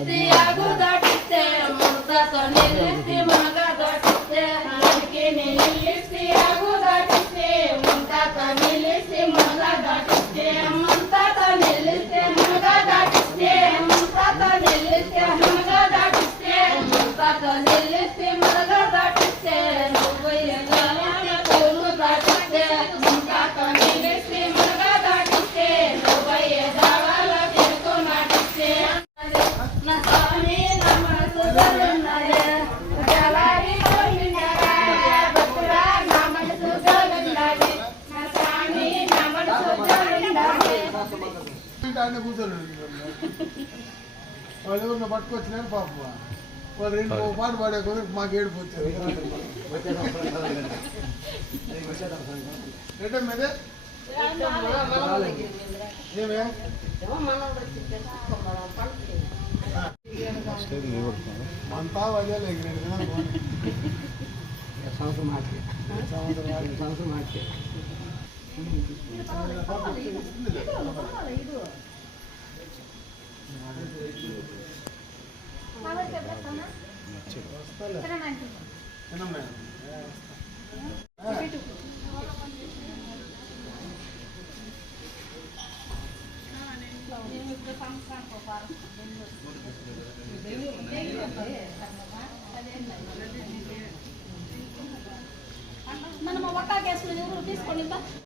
Stay, I go back to stay. Está. ఆయన కూర్చొని వాళ్ళు ఎవరిని పట్టుకొచ్చినారు పాప. వాళ్ళు రెండు పాట పాడే కొద్ది మాకు ఏడుపు వచ్చారు రిటర్న్ మీదే ఏమే? అంతా దినాలు పోనీ. సంవత్సరం ఆగి. సంవత్సరం. తినం నేను. మనం ఒక్క గ్యాస్ ఎవరు తీసుకోండి